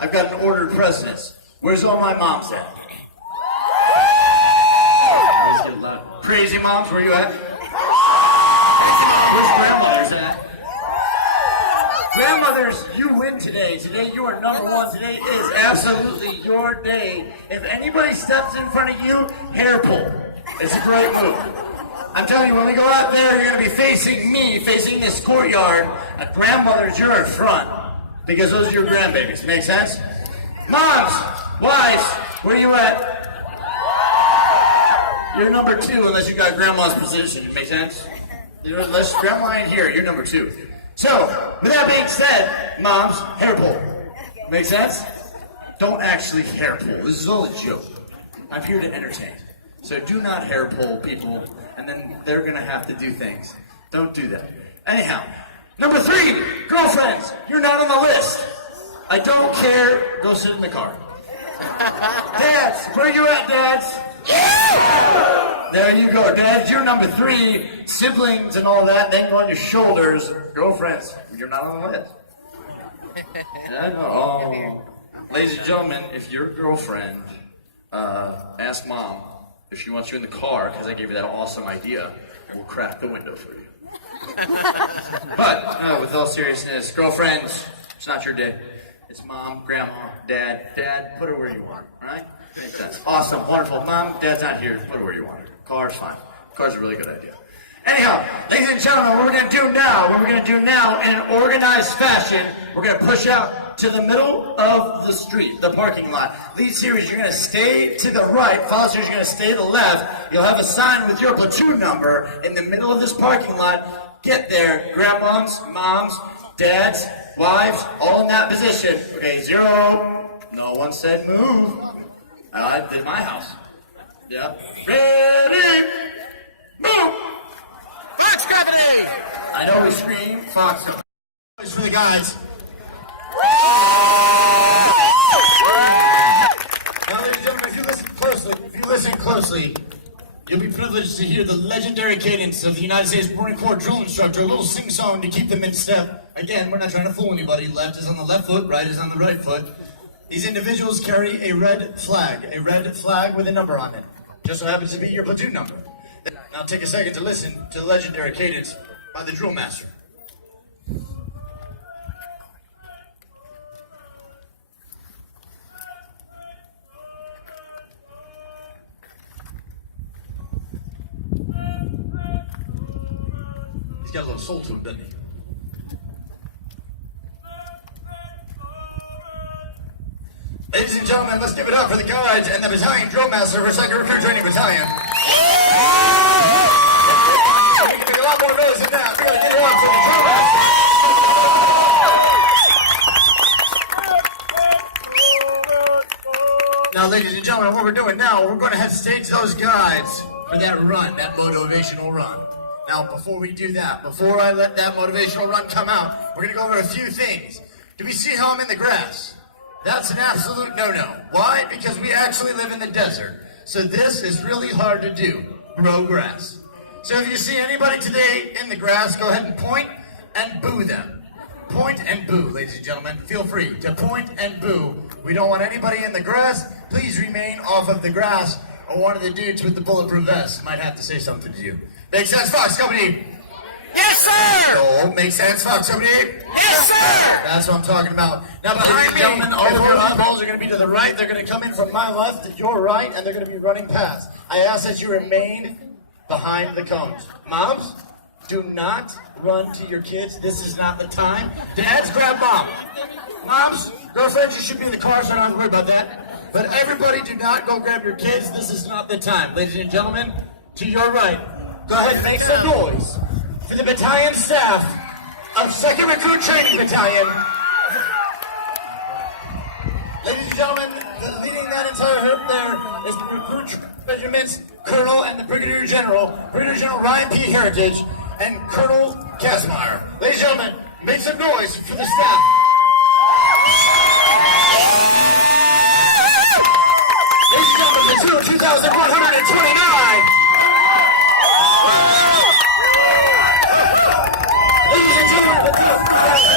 I've got an ordered precedence. Where's all my moms at? Crazy moms, where you at? Where's grandmothers at? Grandmothers, you win today. Today you are number one. Today is absolutely your day. If anybody steps in front of you, hair pull. It's a great move. I'm telling you, when we go out there, you're going to be facing me, facing this courtyard. Grandmothers, you're in front. Because those are your grandbabies. Make sense? Moms, wives, where you at? You're number two, unless you got grandma's position. Make sense? Unless grandma ain't here, you're number two. So, with that being said, moms, hair pull. Make sense? Don't actually hair pull. This is all a joke. I'm here to entertain. So do not hair pull people, and then they're gonna have to do things. Don't do that. Anyhow, number three, girlfriends, you're not on the list. I don't care, go sit in the car. Dads, where you at, dads? Yeah! There you go, dads, you're number three. Siblings and all that, they go on your shoulders. Girlfriends, you're not on the list. Oh. Ladies and gentlemen, if your girlfriend, ask mom if she wants you in the car, because I gave you that awesome idea, we'll crack the window for you. But, with all seriousness, girlfriends, it's not your day. It's mom, grandma, dad. Dad, put her where you want her, alright? Makes sense. Awesome, wonderful. Mom, dad's not here, put her where you want her. Car's fine. Car's a really good idea. Anyhow, ladies and gentlemen, what we're going to do now, in an organized fashion, we're going to push out to the middle of the street, the parking lot. Lead series, you're going to stay to the right. Follow series, you're going to stay to the left. You'll have a sign with your platoon number in the middle of this parking lot. Get there. Grandmoms, moms, dads, wives, all in that position. Okay, 0. No one said move. I did my house. Yeah. Ready? Move! Fox Company! I know we scream, Fox Company. It's for the guys. Now, ladies and gentlemen, if you listen closely, you'll be privileged to hear the legendary cadence of the United States Marine Corps drill instructor, a little sing-song to keep them in step. Again, we're not trying to fool anybody. Left is on the left foot, right is on the right foot. These individuals carry a red flag with a number on it. Just so happens to be your platoon number. Now take a second to listen to the legendary cadence by the drill master. He's got a little soul to him, doesn't he? Ladies and gentlemen, let's give it up for the guides and the battalion drill master for 2nd Recruit Training Battalion. We can make a lot more noise than that. We gotta get it up for the drill master. Now, ladies and gentlemen, what we're doing now, we're going to head straight to those guides for that run, that motivational run. Now, before we do that, before I let that motivational run come out, we're going to go over a few things. Do we see how I'm in the grass? That's an absolute no-no. Why? Because we actually live in the desert. So this is really hard to do, grow grass. So if you see anybody today in the grass, go ahead and point and boo them. Point and boo, ladies and gentlemen. Feel free to point and boo. We don't want anybody in the grass. Please remain off of the grass, or one of the dudes with the bulletproof vest might have to say something to you. Make sense, Fox Company? Yes, sir! No, make sense, Fox Company? Yes, sir! That's what I'm talking about. Now, behind me, gentlemen, all of your eyeballs are going to be to the right. They're going to come in from my left to your right, and they're going to be running past. I ask that you remain behind the cones. Moms, do not run to your kids. This is not the time. Dads, grab mom. Moms, girlfriends, you should be in the car, so I don't have to worry about that. But everybody, do not go grab your kids. This is not the time. Ladies and gentlemen, to your right, go ahead and make some noise for the battalion staff of 2nd Recruit Training Battalion. Ladies and gentlemen, leading that entire group there is the Recruit Regiment's Colonel and the Brigadier General Ryan P. Heritage, and Colonel Kazmaier. Ladies and gentlemen, make some noise for the staff. Ladies and gentlemen, platoon 2,129. Ladies and gentlemen, platoon 3,000.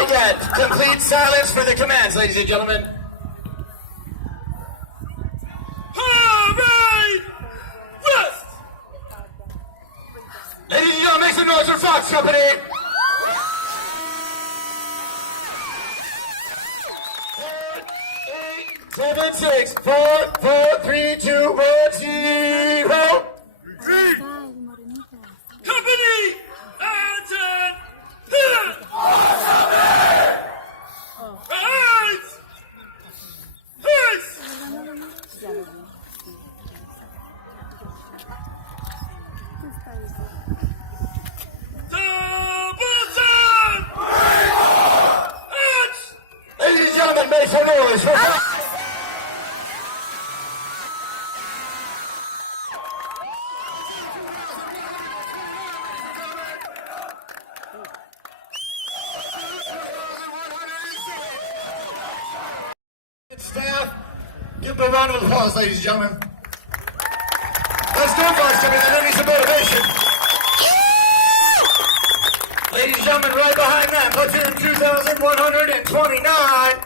Not yet. Complete silence for the commands, ladies and gentlemen. Hooray! West! Ladies and gentlemen, make some noise for Fox Company. 7, 6, 4, 4, 3, 2, 1, 0. Company! Attention! Ladies and gentlemen, make some noise for staff. Give them a round of applause, ladies and gentlemen. Let's do it, Fox Company. They need some motivation. Ladies and gentlemen, right behind that, platoon 2,129.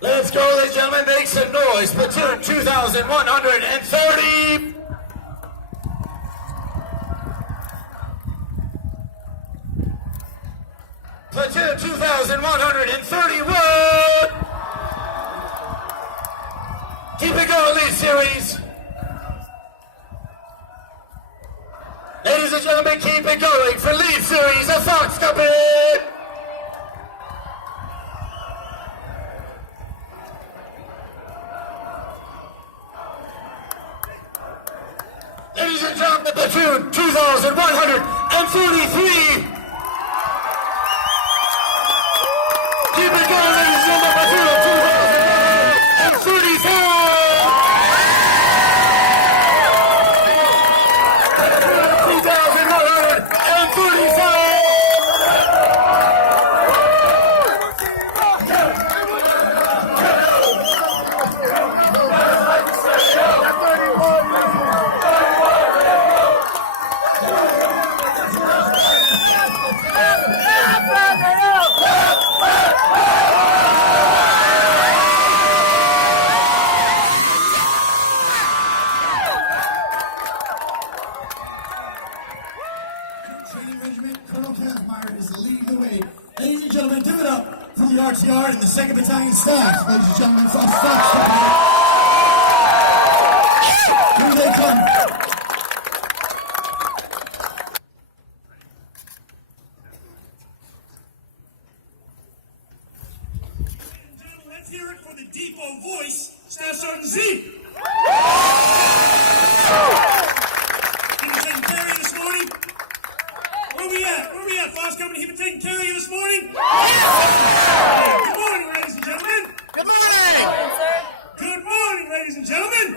Let's go, ladies and gentlemen, make some noise. Platoon 2,130. Platoon 2,131. Keep it going, lead series. Ladies and gentlemen, keep it going for lead series of Fox Company. Ladies and gentlemen, platoon 2,133. Keep it going, ladies and gentlemen, platoon 2,034. Ladies and gentlemen, give it up for the RTR and the 2nd Battalion staff. Ladies and gentlemen, from Fox Company. Here they come. Ladies and gentlemen, let's hear it for the Depot voice, Staff Sergeant Z. Fox Company, he been taking care of you this morning? Good morning, ladies and gentlemen. Good morning. Good morning, ladies and gentlemen.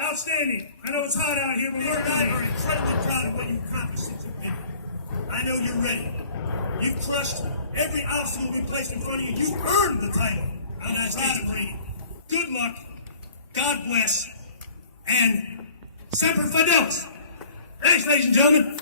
Outstanding. I know it's hot out here, but Lord and I are incredibly proud of what you've accomplished since you've been here. I know you're ready. You've crushed every obstacle we placed in front of you. You've earned the title. I'm proud of you. Good luck. God bless. And Semper Fidelis. Thanks, ladies and gentlemen.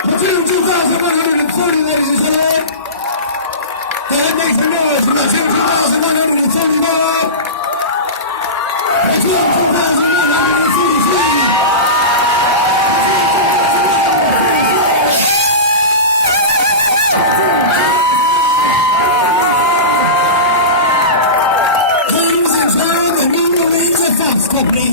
Platoon 2,130, ladies and gentlemen. That makes some noise for Platoon 2,139. Platoon 2,143. Company.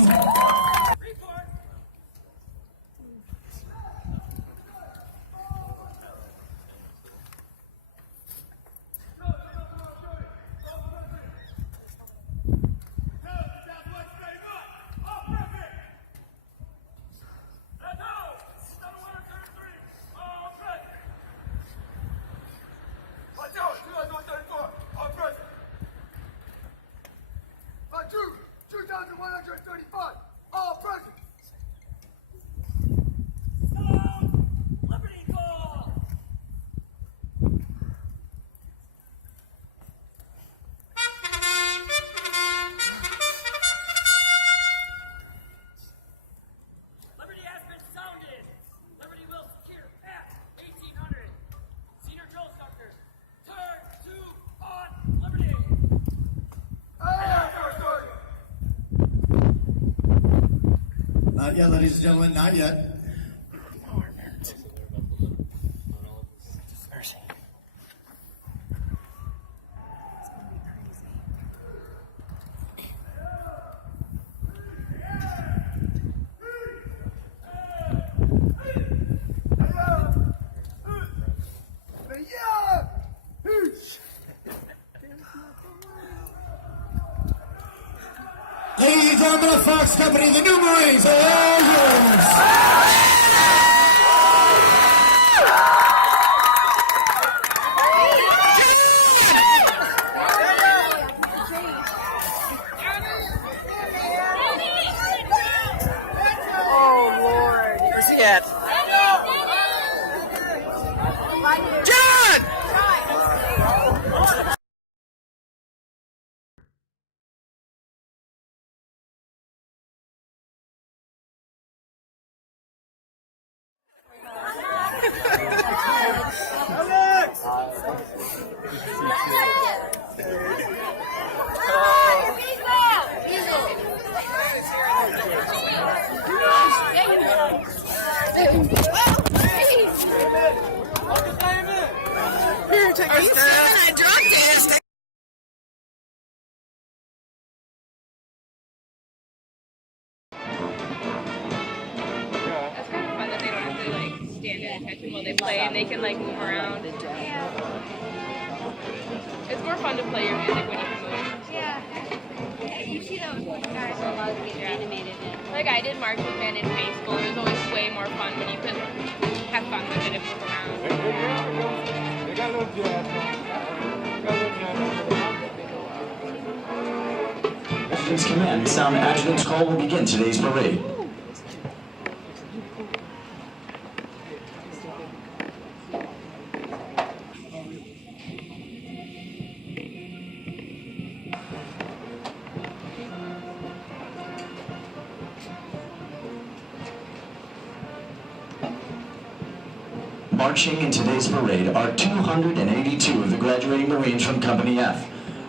Not yet, ladies and gentlemen, not yet. Ladies and gentlemen of Fox Company, the new Marines are all yours. Oh, Lord. Where's he at? John! Here, take a stand. I dropped it. That's kind of fun that they don't have to like stand and catch them while they play, and they can like move around. Yeah. It's more fun to play your music when you can move. Yeah. You see those guys a lot of animated. Like I did marching band in high school. It was always way more fun when you could have fun with it and move around. They got a little jazz. Adjutant's command, sound adjutant's call will begin today's parade. Marching in today's parade are 282 of the graduating Marines from Company F.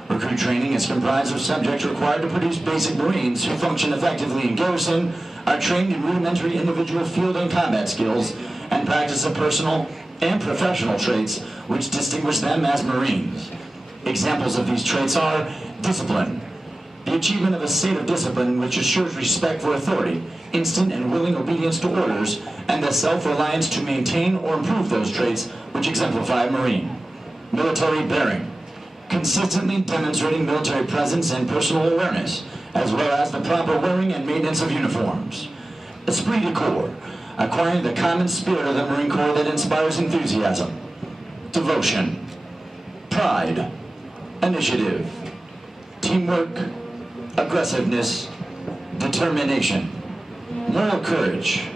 Recruit training is comprised of subjects required to produce basic Marines who function effectively in garrison, are trained in rudimentary individual field and combat skills, and practice of personal and professional traits which distinguish them as Marines. Examples of these traits are discipline, the achievement of a state of discipline which assures respect for authority, instant and willing obedience to orders, and the self-reliance to maintain or improve those traits which exemplify a Marine. Military bearing, consistently demonstrating military presence and personal awareness, as well as the proper wearing and maintenance of uniforms. Esprit de corps, acquiring the common spirit of the Marine Corps that inspires enthusiasm. Devotion, pride, initiative, teamwork, aggressiveness, determination, moral courage,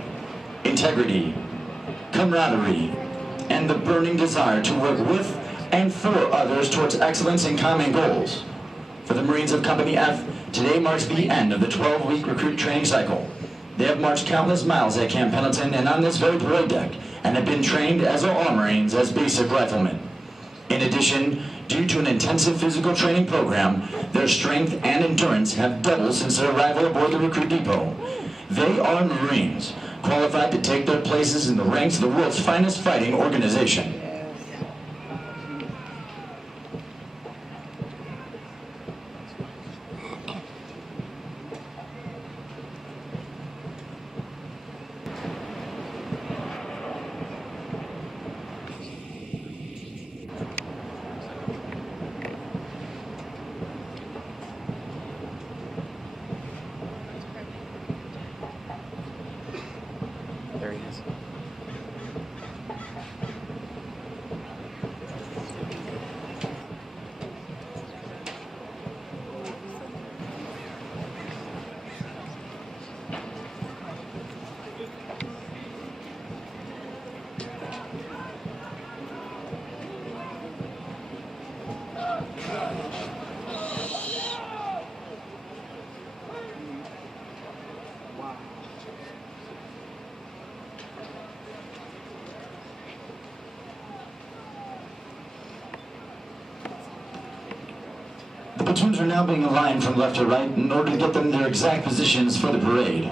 integrity, camaraderie, and the burning desire to work with and for others towards excellence in common goals. For the Marines of Company F, today marks the end of the 12-week recruit training cycle. They have marched countless miles at Camp Pendleton and on this very parade deck, and have been trained as all Marines as basic riflemen. In addition, due to an intensive physical training program, their strength and endurance have doubled since their arrival aboard the recruit depot. They are Marines, qualified to take their places in the ranks of the world's finest fighting organization. There he is. The platoons are now being aligned from left to right in order to get them their exact positions for the parade.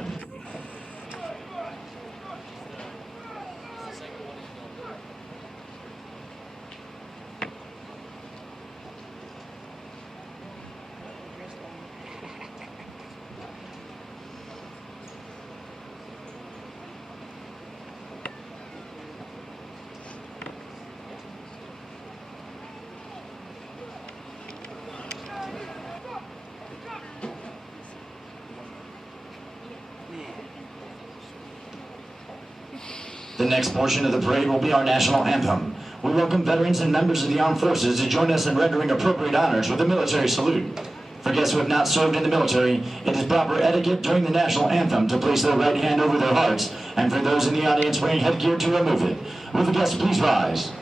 The next portion of the parade will be our national anthem. We welcome veterans and members of the armed forces to join us in rendering appropriate honors with a military salute. For guests who have not served in the military, it is proper etiquette during the national anthem to place their right hand over their hearts, and for those in the audience wearing headgear to remove it. Will the guests please rise?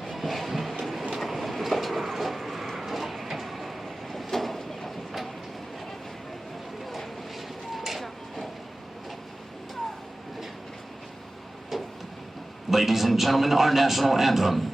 Ladies and gentlemen, our national anthem.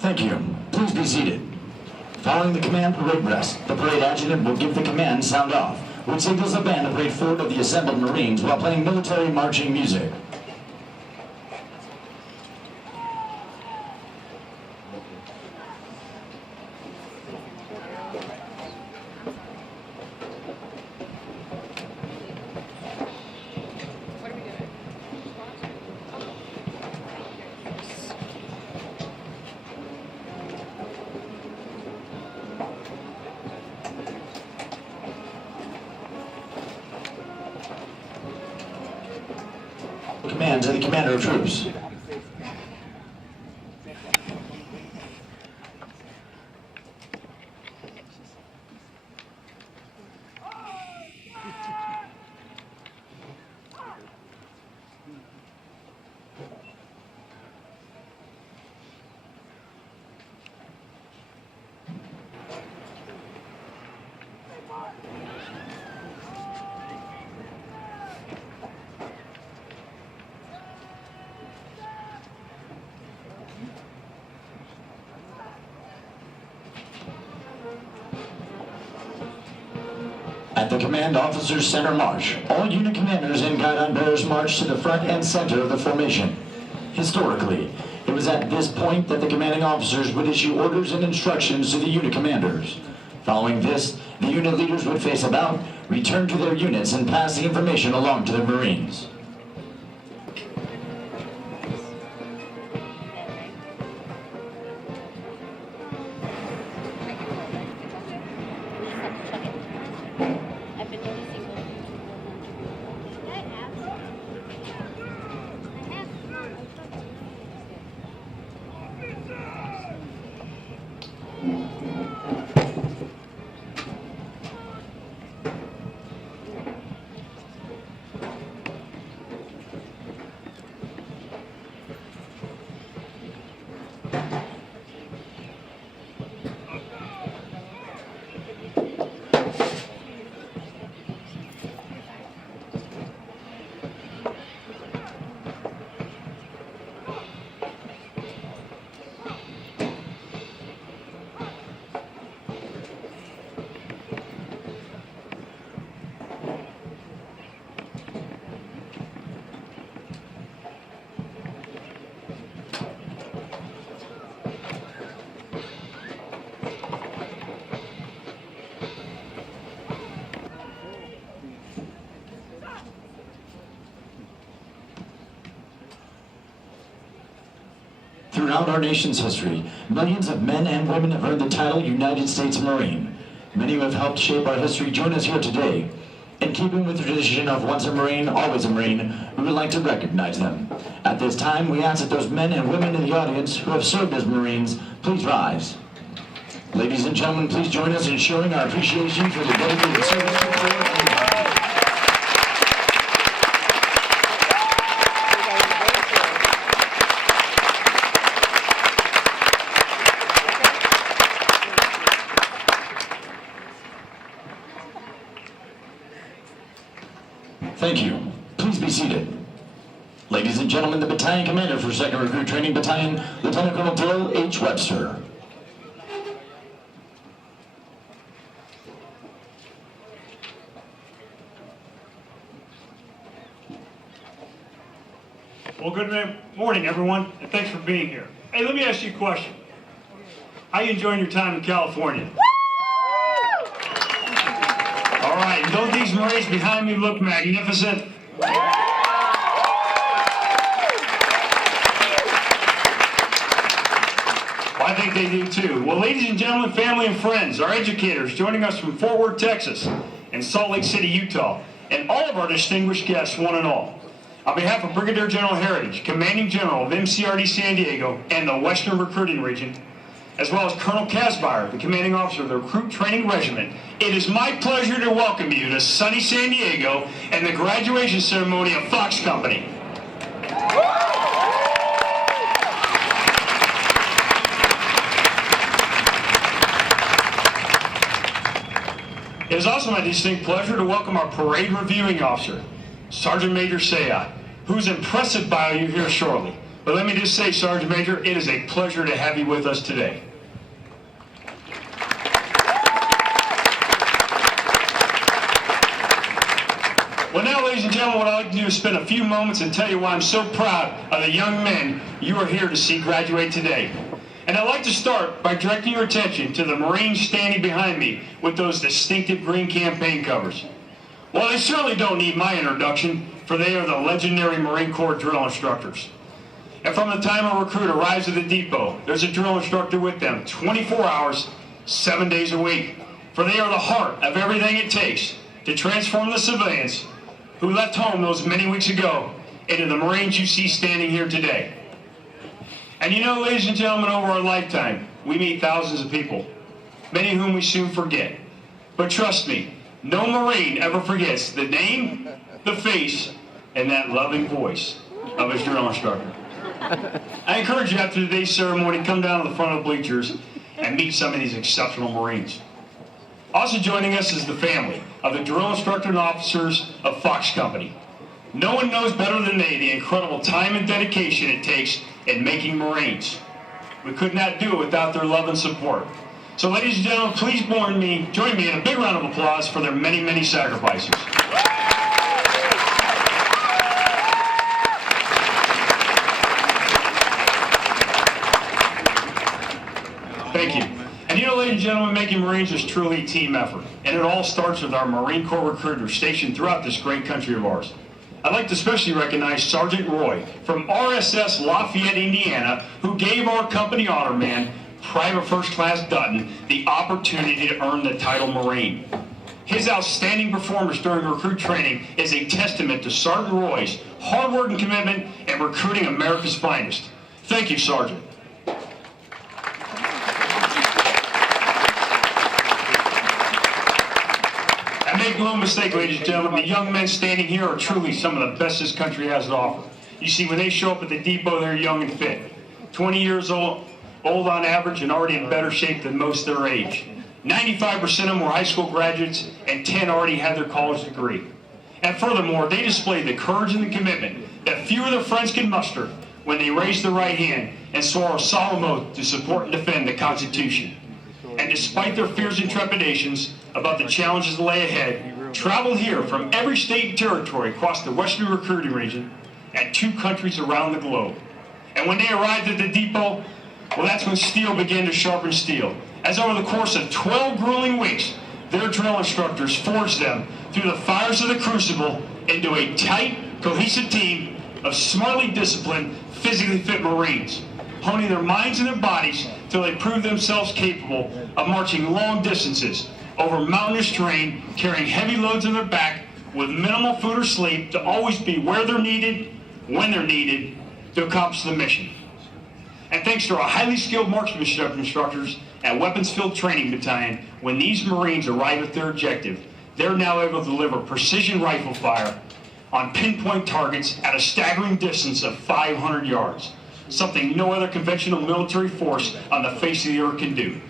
Thank you. Please be seated. Following the command parade rest, the parade adjutant will give the command sound off, which signals the band to parade forward of the assembled Marines while playing military marching music. Commands of the commander of troops. the Command Officers Center March, all unit commanders and guidon bearers march to the front and center of the formation. Historically, it was at this point that the commanding officers would issue orders and instructions to the unit commanders. Following this, the unit leaders would face about, return to their units, and pass the information along to the Marines. Throughout our nation's history, millions of men and women have earned the title United States Marine. Many who have helped shape our history join us here today. In keeping with the tradition of once a Marine, always a Marine, we would like to recognize them. At this time, we ask that those men and women in the audience who have served as Marines, please rise. Ladies and gentlemen, please join us in showing our appreciation for the dedicated service before and behind. Thank you. Please be seated. Ladies and gentlemen, the Battalion Commander for 2nd Recruit Training Battalion, Lieutenant Colonel Dale H. Webster. Well, good morning, everyone, and thanks for being here. Hey, let me ask you a question. How are you enjoying your time in California? All right, don't these Marines behind me look magnificent? Well, I think they do too. Well, ladies and gentlemen, family and friends, our educators joining us from Fort Worth, Texas, and Salt Lake City, Utah, and all of our distinguished guests, one and all. On behalf of Brigadier General Heritage, Commanding General of MCRD San Diego and the Western Recruiting Region, as well as Colonel Casbire, the commanding officer of the Recruit Training Regiment, it is my pleasure to welcome you to sunny San Diego and the graduation ceremony of Fox Company. It is also my distinct pleasure to welcome our parade reviewing officer, Sergeant Major Saya, whose impressive bio you hear shortly. But let me just say, Sergeant Major, it is a pleasure to have you with us today. Well, now, ladies and gentlemen, what I'd like to do is spend a few moments and tell you why I'm so proud of the young men you are here to see graduate today. And I'd like to start by directing your attention to the Marines standing behind me with those distinctive green campaign covers. Well, they certainly don't need my introduction, for they are the legendary Marine Corps drill instructors. And from the time a recruit arrives at the depot, there's a drill instructor with them 24 hours, 7 days a week. For they are the heart of everything it takes to transform the civilians who left home those many weeks ago into the Marines you see standing here today. And you know, ladies and gentlemen, over our lifetime, we meet thousands of people, many of whom we soon forget. But trust me, no Marine ever forgets the name, the face, and that loving voice of his drill instructor. I encourage you after today's ceremony, come down to the front of the bleachers and meet some of these exceptional Marines. Also joining us is the family of the drill instructor and officers of Fox Company. No one knows better than they the incredible time and dedication it takes in making Marines. We could not do it without their love and support. So ladies and gentlemen, please join me in a big round of applause for their many, many sacrifices. Thank you. And you know, ladies and gentlemen, making Marines is truly a team effort. And it all starts with our Marine Corps recruiters stationed throughout this great country of ours. I'd like to especially recognize Sergeant Roy from RSS Lafayette, Indiana, who gave our company honor man, Private First Class Dutton, the opportunity to earn the title Marine. His outstanding performance during recruit training is a testament to Sergeant Roy's hard work and commitment in recruiting America's finest. Thank you, Sergeant. And make no mistake, ladies and gentlemen, the young men standing here are truly some of the best this country has to offer. You see, when they show up at the depot, they're young and fit. 20 years old on average, and already in better shape than most their age. 95% of them were high school graduates, and 10 already had their college degree. And furthermore, they displayed the courage and the commitment that few of their friends could muster when they raised their right hand and swore a solemn oath to support and defend the Constitution. And despite their fears and trepidations about the challenges that lay ahead, traveled here from every state and territory across the Western recruiting region and 2 countries around the globe. And when they arrived at the depot, well, that's when steel began to sharpen steel. As over the course of 12 grueling weeks, their drill instructors forged them through the fires of the crucible into a tight, cohesive team of smartly disciplined, physically fit Marines, honing their minds and their bodies till they proved themselves capable of marching long distances over mountainous terrain, carrying heavy loads on their back with minimal food or sleep to always be where they're needed, when they're needed, to accomplish the mission. And thanks to our highly skilled marksmanship instructors at Weapons Field Training Battalion, when these Marines arrive at their objective, they're now able to deliver precision rifle fire on pinpoint targets at a staggering distance of 500 yards, something no other conventional military force on the face of the earth can do.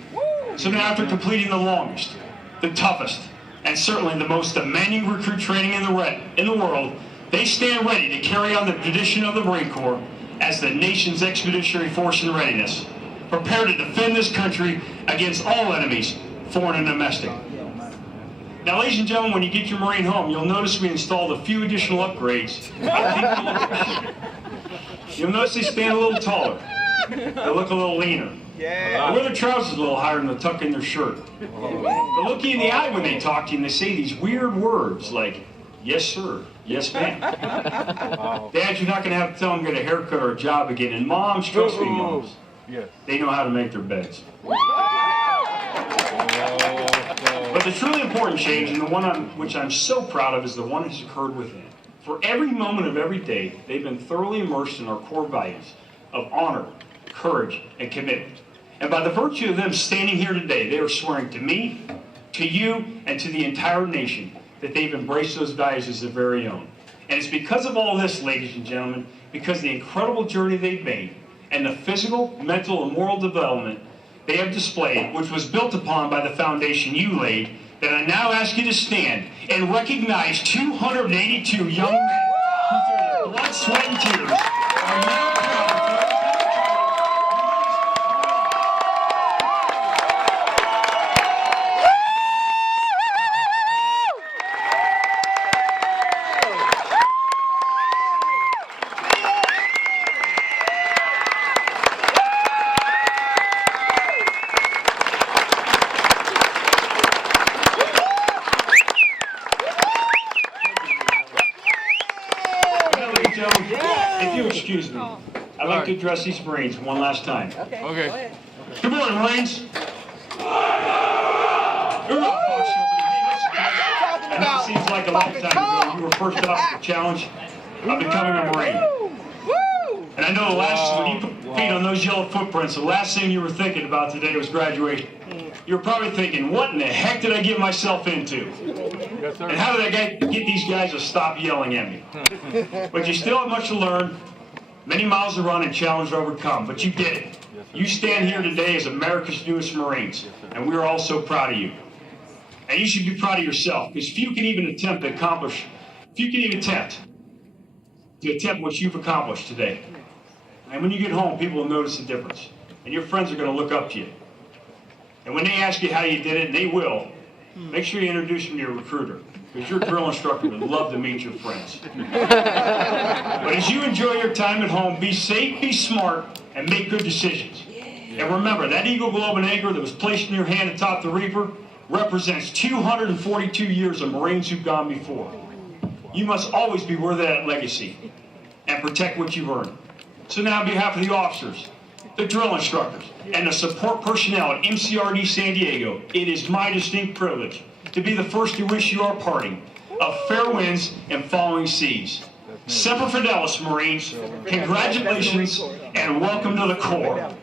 So now, after completing the longest, the toughest, and certainly the most demanding recruit training in the world, they stand ready to carry on the tradition of the Marine Corps as the nation's expeditionary force in readiness, prepared to defend this country against all enemies, foreign and domestic. Now, ladies and gentlemen, when you get your Marine home, you'll notice we installed a few additional upgrades. You'll notice they stand a little taller. They look a little leaner. They wear their trousers a little higher and they'll tuck in their shirt. They look you in the eye when they talk to you and they say these weird words like, yes, sir. Yes, ma'am. Dad, you're not going to have to tell them to get a haircut or a job again. And moms, trust me, moms, they know how to make their beds. But the truly important change, and the one which I'm so proud of, is the one that has occurred within. For every moment of every day, they've been thoroughly immersed in our core values of honor, courage, and commitment. And by the virtue of them standing here today, they are swearing to me, to you, and to the entire nation that they've embraced those values as their very own. And it's because of all this, ladies and gentlemen, because of the incredible journey they've made and the physical, mental, and moral development they have displayed, which was built upon by the foundation you laid, that I now ask you to stand and recognize 282 young men who through their blood, sweat, and tears are now proud to If you excuse me, I'd like to address these Marines one last time. Okay. Good morning, Marines. I know it seems like a lifetime ago you were first up to the challenge of becoming a Marine. And I know the last, when you put feet on those yellow footprints, the last thing you were thinking about today was graduation. You were probably thinking, what in the heck did I get myself into? Yes, sir. And how did I get these guys to stop yelling at me? But you still have much to learn, many miles to run, and challenge to overcome. But you did it. You stand here today as America's newest Marines, and we're all so proud of you. And you should be proud of yourself, because few can even attempt what you've accomplished today. And when you get home, people will notice the difference. And your friends are going to look up to you. And when they ask you how you did it, and they will, make sure you introduce them to your recruiter, because your drill instructor would love to meet your friends. But as you enjoy your time at home, be safe, be smart, and make good decisions. And remember, that Eagle Globe and Anchor that was placed in your hand atop the Reaper represents 242 years of Marines who've gone before. You must always be worthy of that legacy and protect what you've earned. So now on behalf of the officers, the drill instructors, and the support personnel at MCRD San Diego, it is my distinct privilege to be the first to wish you our parting of fair winds and following seas. Semper Fidelis, Marines. Congratulations and welcome to the Corps.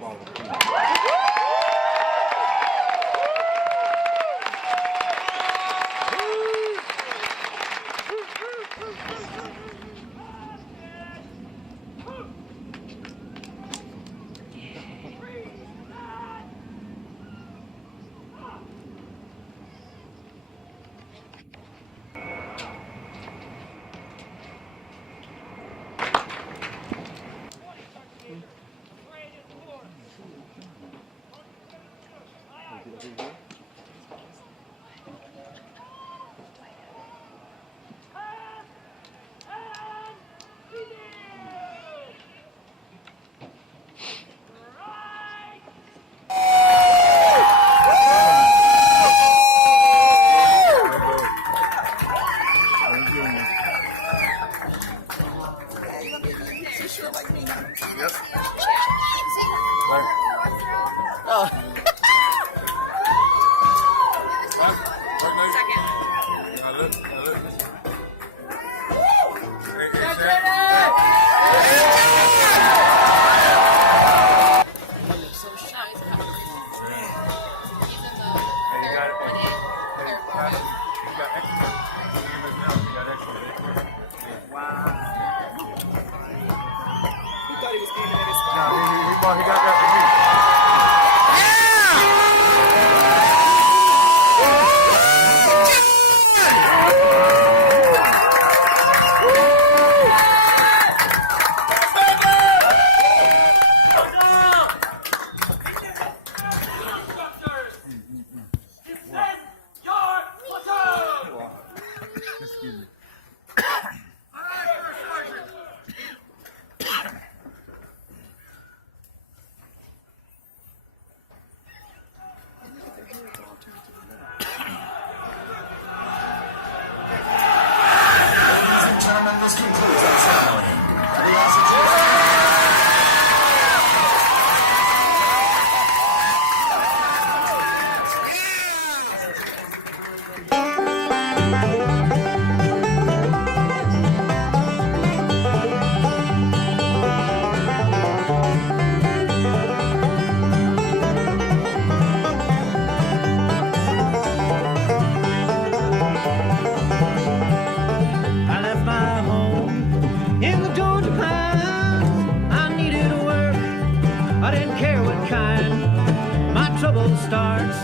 Starts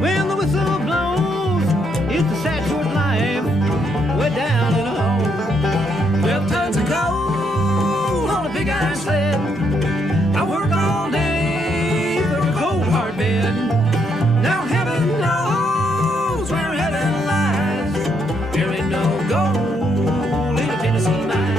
when the whistle blows. It's a sad short life. We're down in a hole. 12 tons of gold on a big iron sled. I work all day for a cold hard bed. Now heaven knows where heaven lies. There ain't no gold in a Tennessee mine.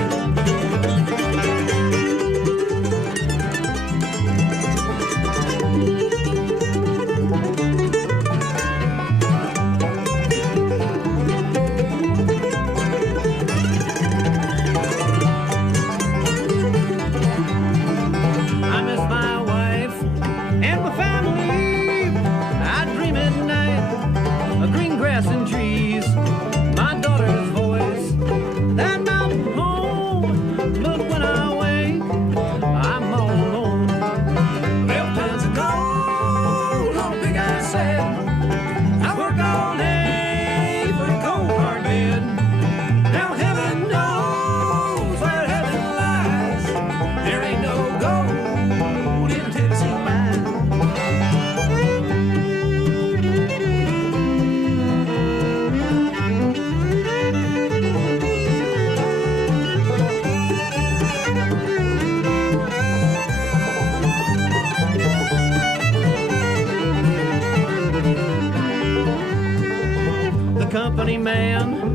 company man.